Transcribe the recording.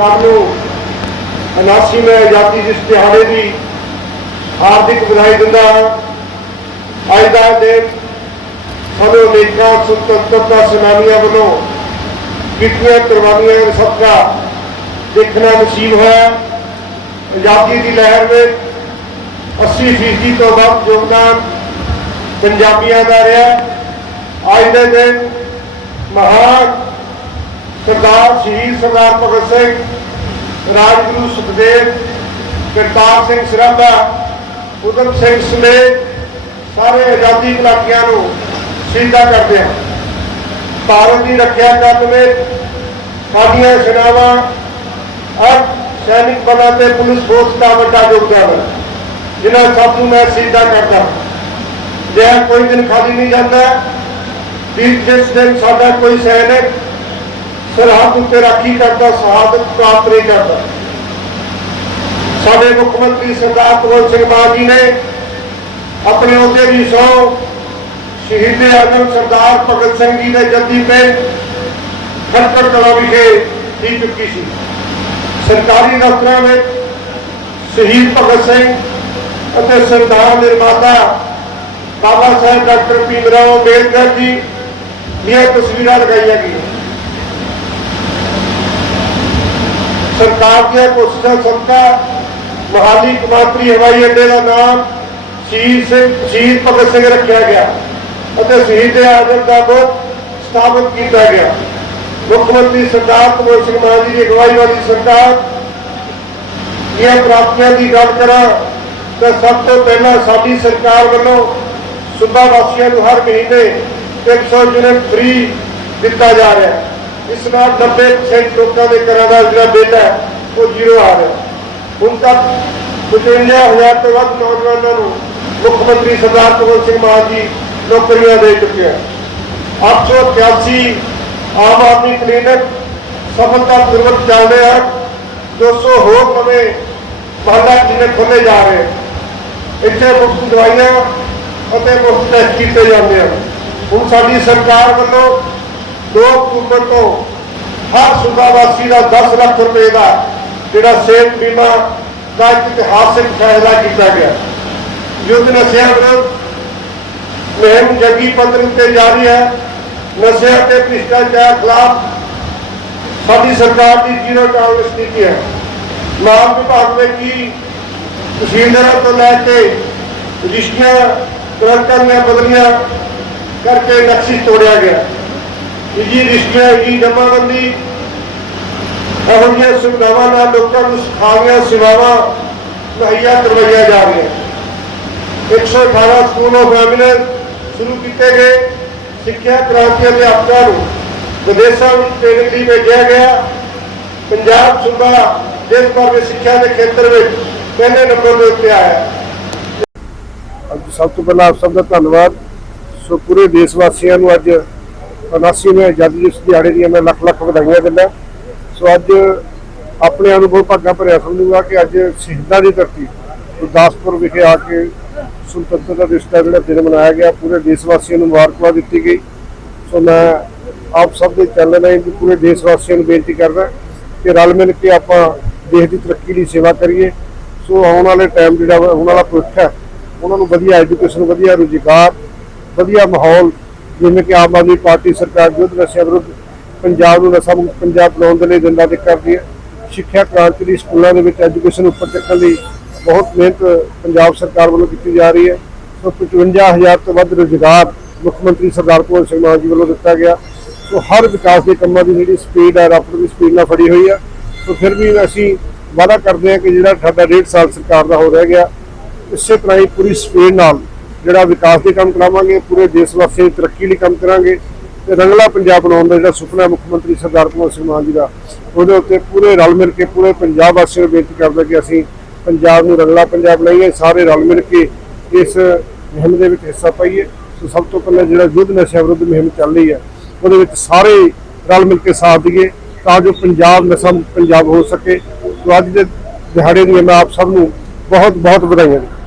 ਸਭ ਨੂੰ 79ਵੇਂ ਆਜ਼ਾਦੀ ਦਿਵਸ ਦਿਹਾੜੇ ਦੀ ਹਾਰਦਿਕ ਵਧਾਈ ਦਿੰਦਾ ਹਾਂ। ਅੱਜ ਦਾ ਦਿਨ ਸਾਨੂੰ ਅਨੇਕਾਂ ਸੁਤੰਤਰਤਾ ਸੈਨਾਨੀਆਂ ਵੱਲੋਂ ਕੀਤੀਆਂ ਕੁਰਬਾਨੀਆਂ ਦਾ ਸਦਕਾ ਦੇਖਣਾ ਨਸੀਬ ਹੋਇਆ ਆਜ਼ਾਦੀ ਦੀ ਲਹਿਰ ਵਿੱਚ 80 ਫੀਸਦੀ ਤੋਂ ਵੱਧ ਯੋਗਦਾਨ ਪੰਜਾਬੀਆਂ ਦਾ ਰਿਹਾ। ਅੱਜ ਦੇ ਦਿਨ ਮਹਾਨ ਸਰਦਾਰ ਸ਼ਹੀਦ ਸਰਦਾਰ ਭਗਤ ਸਿੰਘ ਰਾਜਗੁਰੂ ਸੁਖਦੇਵ, ਕਰਤਾਰ ਸਿੰਘ ਸਰਾਭਾ ਉਦਮ ਸਿੰਘ ਸਮੇਤ ਸਾਰੇ ਆਜ਼ਾਦੀ ਘੁਲਾਟੀਆਂ ਨੂੰ ਸ਼ਹੀਦਾਂ ਕਰਦੇ ਹਾਂ। ਭਾਰਤ ਦੀ ਰੱਖਿਆ ਕਰਨ ਵਿੱਚ ਸਾਡੀਆਂ ਸੈਨਾਵਾਂ ਅਰ ਸੈਨਿਕ ਬਲਾਂ ਤੇ ਪੁਲਿਸ ਫੋਰਸ ਦਾ ਵੱਡਾ ਯੋਗਦਾਨ ਹੈ, ਜਿਨ੍ਹਾਂ ਸਭ ਨੂੰ ਮੈਂ ਸਿੱਧਾ ਕਰਦਾ ਜੇ ਕੋਈ ਦਿਨ ਖਾਲੀ ਨਹੀਂ ਜਾਂਦਾ ਜਿਸ ਦਿਨ ਸਾਡਾ ਕੋਈ ਸੈਨਿਕ ਸਰਹੱਦ ਉੱਤੇ ਰਾਖੀ ਕਰਦਾ ਸ਼ਹਾਦਤ ਪ੍ਰਾਪਤ ਨਹੀਂ ਕਰਦਾ। ਸਾਡੇ ਮੁੱਖ ਮੰਤਰੀ ਸਰਦਾਰ ਭਗਵੰਤ ਸਿੰਘ ਮਾਨ ਜੀ ਨੇ ਆਪਣੇ ਅਹੁਦੇ ਦੀ ਸਹੁੰ ਸ਼ਹੀਦ ਆਜ਼ਮ ਸਰਦਾਰ ਭਗਤ ਸਿੰਘ ਜੀ ਦੇ ਜੱਦੀ ਪਿੰਡ ਖੜਕੜ ਕਲਾਂ ਵਿਖੇ ਦੀ ਚੁੱਕੀ ਸੀ। ਸਰਕਾਰੀ ਦਫ਼ਤਰਾਂ ਵਿੱਚ ਸ਼ਹੀਦ ਭਗਤ ਸਿੰਘ ਅਤੇ ਸੰਵਿਧਾਨ ਨਿਰਮਾਤਾ ਬਾਬਾ ਸਾਹਿਬ ਡਾਕਟਰ ਭੀਮ ਰਾਓ ਅੰਬੇਦਕਰ ਜੀ ਦੀਆਂ ਤਸਵੀਰਾਂ ਲਗਾਈਆਂ ਗਈਆਂ। ਸਰਕਾਰ ਦੀਆਂ ਕੋਸ਼ਿਸ਼ਾਂ ਸਦਕਾ ਮਹਾਲੀ ਕਮਾਤਰੀ ਹਵਾਈ ਅੱਡੇ ਦਾ ਨਾਮ ਸ਼ਹੀਦ ਸਿੰਘ, ਸ਼ਹੀਦ ਭਗਤ ਸਿੰਘ ਰੱਖਿਆ ਗਿਆ ਅਤੇ ਸ਼ਹੀਦ ਆਜ਼ਮ ਦਾ ਬੁੱਤ ਸਥਾਪਿਤ ਕੀਤਾ ਗਿਆ। ਮੁੱਖ ਮੰਤਰੀ ਸਰਦਾਰ ਭਗਵੰਤ ਸਿੰਘ ਮਾਨ ਜੀ ਦੀ ਅਗਵਾਈ ਵਾਲੀ ਸਰਕਾਰ ਦੀਆਂ ਪ੍ਰਾਪਤੀਆਂ ਦੀ ਗੱਲ ਕਰਾਂ ਤਾਂ ਸਭ ਤੋਂ ਪਹਿਲਾਂ ਸਾਡੀ ਸਰਕਾਰ ਵੱਲੋਂ ਸੂਬਾ ਵਾਸੀਆਂ ਨੂੰ ਹਰ ਮਹੀਨੇ 100 ਯੂਨਿਟ ਫ੍ਰੀ ਦਿੱਤਾ ਜਾ ਰਿਹਾ ਹੈ। ਇਸ ਨਾਲ 90% ਲੋਕਾਂ ਦੇ ਘਰਾਂ ਦਾ ਜਿਹੜਾ ਬਿੱਲ ਉਹ ਜ਼ੀਰੋ ਆ ਰਿਹਾ। ਹੁਣ ਤੱਕ 55000 ਤੋਂ ਵੱਧ ਨੌਜਵਾਨਾਂ ਨੂੰ ਮੁੱਖ ਮੰਤਰੀ ਸਰਦਾਰ ਭਗਵੰਤ ਸਿੰਘ ਮਾਨ ਜੀ ਨੌਕਰੀਆਂ ਦੇ ਚੁੱਕੇ 881 ਆਮ ਆਦਮੀ ਕਲੀਨਿਕ ਸਫਲਤਾਪੂਰਵਕ ਚੱਲ ਰਹੇ 200 ਹੋਰ ਨਵੇਂ ਮਹੱਲਾ ਕਲੀਨਿਕ ਖੋਲ੍ਹੇ ਜਾ ਰਹੇ ਇੱਥੇ ਮੁਫਤ ਦਵਾਈਆਂ ਅਤੇ ਮੁਫਤ ਟੈਸਟ ਕੀਤੇ ਜਾਂਦੇ ਹਨ। ਹੁਣ ਸਾਡੀ ਸਰਕਾਰ ਵੱਲੋਂ 2 ਅਕਤੂਬਰ ਤੋਂ ਹਰ ਸੂਬਾ ਵਾਸੀ ਦਾ 10 ਲੱਖ ਰੁਪਏ ਦਾ ਜਿਹੜਾ ਸਿਹਤ ਬੀਮਾ ਦਾ ਇੱਕ ਇਤਿਹਾਸਕ ਫੈਸਲਾ ਕੀਤਾ ਗਿਆ। ਯੁੱਧ ਨਸ਼ਿਆਂ ਵਿਰੁੱਧ ਮੁਹਿੰਮ ਜੱਗੀ ਪੱਧਰ ਉੱਤੇ ਜਾਰੀ ਹੈ। ਨਸ਼ਿਆਂ ਤੇ ਭ੍ਰਿਸ਼ਟਾਚਾਰ ਖਿਲਾਫ ਸਾਡੀ ਸਰਕਾਰ ਦੀ ਜ਼ੀਰੋ ਟਾਲਰੈਂਸ ਨੀਤੀ ਹੈ। ਮਾਲ ਵਿਭਾਗ ਵਿੱਚ ਕੀ ਤਹਿਸੀਲਦਾਰਾਂ ਤੋਂ ਲੈ ਕੇ ਰਜਿਸਟਰੀਆਂ ਤੁਰੰਤਾਂ ਦੀਆਂ ਬਦਲੀਆਂ ਕਰਕੇ ਨਕਸ਼ੀ ਤੋੜਿਆ ਗਿਆ। ਜੀ ਰਜਿਸਟਰੀਆਂ ਜੀ ਜਮਾਬੰਦੀ। ਇਹੋ ਜਿਹੀਆਂ ਸੁਵਿਧਾਵਾਂ ਨਾਲ ਲੋਕਾਂ ਨੂੰ ਸੁਖਾਵੀਆਂ ਸੇਵਾਵਾਂ ਮੁਹੱਈਆ ਕਰਵਾਈਆਂ ਜਾ ਰਹੀਆਂ। 118 ਸਕੂਲ ਆਫ ਐਮਿਨੈਂਸ ਸ਼ੁਰੂ ਕੀਤੇ ਗਏ। ਸਿੱਖਿਆ ਕ੍ਰਾਂਤੀ ਅਧਿਆਪਕਾਂ ਨੂੰ ਵਿਦੇਸ਼ਾਂ ਵਿੱਚ ਟ੍ਰੇਨਿੰਗ ਲਈ ਭੇਜਿਆ ਗਿਆ। ਪੰਜਾਬ ਸੂਬਾ ਦੇਸ਼ ਭਰ ਵਿੱਚ ਸਿੱਖਿਆ ਦੇ ਖੇਤਰ ਵਿੱਚ ਪਹਿਲੇ ਨੰਬਰ ਦੇ ਉੱਤੇ ਆਇਆ। ਅੱਜ ਸਭ ਤੋਂ ਪਹਿਲਾਂ ਆਪ ਸਭ ਦਾ ਧੰਨਵਾਦ। ਸੋ ਪੂਰੇ ਦੇਸ਼ ਵਾਸੀਆਂ ਨੂੰ ਅੱਜ 79ਵੇਂ ਆਜ਼ਾਦੀ ਦਿਵਸ ਦਿਹਾੜੇ ਦੀਆਂ ਮੈਂ ਲੱਖ ਲੱਖ ਵਧਾਈਆਂ ਦਿੰਦਾ। ਸੋ ਅੱਜ ਆਪਣੇ ਅਨੁਭਵ ਭਾਗਾ ਭਰਿਆ ਸਮਝੂਗਾ ਕਿ ਅੱਜ ਸ਼ਹੀਦਾਂ ਦੀ ਧਰਤੀ ਗੁਰਦਾਸਪੁਰ ਵਿਖੇ ਆ ਕੇ ਸੁਤੰਤਰਤਾ ਦਿਵਸ ਦਾ ਜਿਹੜਾ ਦਿਨ ਮਨਾਇਆ ਗਿਆ, ਪੂਰੇ ਦੇਸ਼ ਵਾਸੀਆਂ ਨੂੰ ਮੁਬਾਰਕਬਾਦ ਦਿੱਤੀ ਗਈ। ਸੋ ਮੈਂ ਆਪ ਸਭ ਦੇ ਚੱਲ ਰਹੇ ਪੂਰੇ ਦੇਸ਼ ਵਾਸੀਆਂ ਨੂੰ ਬੇਨਤੀ ਕਰਦਾ ਕਿ ਰਲ ਮਿਲ ਕੇ ਆਪਾਂ ਦੇਸ਼ ਦੀ ਤਰੱਕੀ ਲਈ ਸੇਵਾ ਕਰੀਏ। ਸੋ ਆਉਣ ਵਾਲੇ ਟਾਈਮ ਜਿਹੜਾ ਆਉਣ ਵਾਲਾ ਭਵਿੱਖ ਹੈ, ਉਹਨਾਂ ਨੂੰ ਵਧੀਆ ਐਜੂਕੇਸ਼ਨ ਵਧੀਆ ਰੁਜ਼ਗਾਰ, ਵਧੀਆ ਮਾਹੌਲ ਜਿਵੇਂ ਕਿ ਆਮ ਆਦਮੀ ਪਾਰਟੀ ਸਰਕਾਰ ਯੁੱਧ ਨਸ਼ਿਆਂ ਵਿਰੁੱਧ ਪੰਜਾਬ ਨੂੰ ਨਸ਼ਾ ਮੁਕਤ ਪੰਜਾਬ ਬਣਾਉਣ ਦੇ ਲਈ ਜਿੰਦਾ ਤੱਕ ਕਰਦੀ ਹੈ। ਸਿੱਖਿਆ ਕ੍ਰਾਂਤੀ ਲਈ ਸਕੂਲਾਂ ਦੇ ਵਿੱਚ ਐਜੂਕੇਸ਼ਨ ਉੱਪਰ ਚੱਕਣ ਲਈ ਬਹੁਤ ਮਿਹਨਤ ਪੰਜਾਬ ਸਰਕਾਰ ਵੱਲੋਂ ਕੀਤੀ ਜਾ ਰਹੀ ਹੈ। ਸੋ 55000 ਤੋਂ ਵੱਧ ਰੁਜ਼ਗਾਰ ਮੁੱਖ ਮੰਤਰੀ ਸਰਦਾਰ ਭਗਵੰਤ ਸਿੰਘ ਮਾਨ ਜੀ ਵੱਲੋਂ ਦਿੱਤਾ ਗਿਆ। ਸੋ ਹਰ ਵਿਕਾਸ ਦੇ ਕੰਮਾਂ ਦੀ ਜਿਹੜੀ ਸਪੀਡ ਹੈ, ਰਫਤ ਦੀ ਸਪੀਡ ਨਾਲ ਫੜੀ ਹੋਈ ਹੈ। ਸੋ ਫਿਰ ਵੀ ਅਸੀਂ ਵਾਅਦਾ ਕਰਦੇ ਹਾਂ ਕਿ ਜਿਹੜਾ ਸਾਡਾ ਡੇਢ ਸਾਲ ਸਰਕਾਰ ਦਾ ਹੋ ਰਹਿ ਗਿਆ, ਇਸੇ ਤਰ੍ਹਾਂ ਹੀ ਪੂਰੀ ਸਪੀਡ ਨਾਲ ਜਿਹੜਾ ਵਿਕਾਸ ਦੇ ਕੰਮ ਕਰਾਵਾਂਗੇ, ਪੂਰੇ ਦੇਸ਼ ਵਾਸੀਆਂ ਤਰੱਕੀ ਲਈ ਕੰਮ ਕਰਾਂਗੇ ਤੇ ਰੰਗਲਾ ਪੰਜਾਬ ਬਣਾਉਣ ਦਾ ਜਿਹੜਾ ਸੁਪਨਾ ਮੁੱਖ ਮੰਤਰੀ ਸਰਦਾਰ ਭਗਵੰਤ ਸਿੰਘ ਮਾਨ ਜੀ ਦਾ, ਉਹਦੇ ਉੱਤੇ ਪੂਰੇ ਰਲ ਮਿਲ ਕੇ ਪੂਰੇ ਪੰਜਾਬ ਵਾਸੀਆਂ ਨੂੰ ਬੇਨਤੀ ਕਰਦਾ ਕਿ ਅਸੀਂ ਪੰਜਾਬ ਨੂੰ ਰੰਗਲਾ ਪੰਜਾਬ ਬਣਾਈਏ, ਸਾਰੇ ਰਲ ਮਿਲ ਕੇ ਇਸ ਮੁਹਿੰਮ ਦੇ ਵਿੱਚ ਹਿੱਸਾ ਪਾਈਏ। ਸੋ ਸਭ ਤੋਂ ਪਹਿਲਾਂ ਜਿਹੜਾ ਯੁੱਧ ਨਸ਼ਾ ਵਿਰੁੱਧ ਮੁਹਿੰਮ ਚੱਲ ਰਹੀ ਹੈ, ਉਹਦੇ ਵਿੱਚ ਸਾਰੇ ਰਲ ਮਿਲ ਕੇ ਸਾਥ ਦਈਏ ਤਾਂ ਜੋ ਪੰਜਾਬ ਨਸ਼ਾ ਪੰਜਾਬ ਹੋ ਸਕੇ। ਸੋ ਅੱਜ ਦੇ ਦਿਹਾੜੇ ਦੀਆਂ ਮੈਂ ਆਪ ਸਭ ਨੂੰ ਬਹੁਤ ਬਹੁਤ ਵਧਾਈਆਂ ਦਿੰਦਾ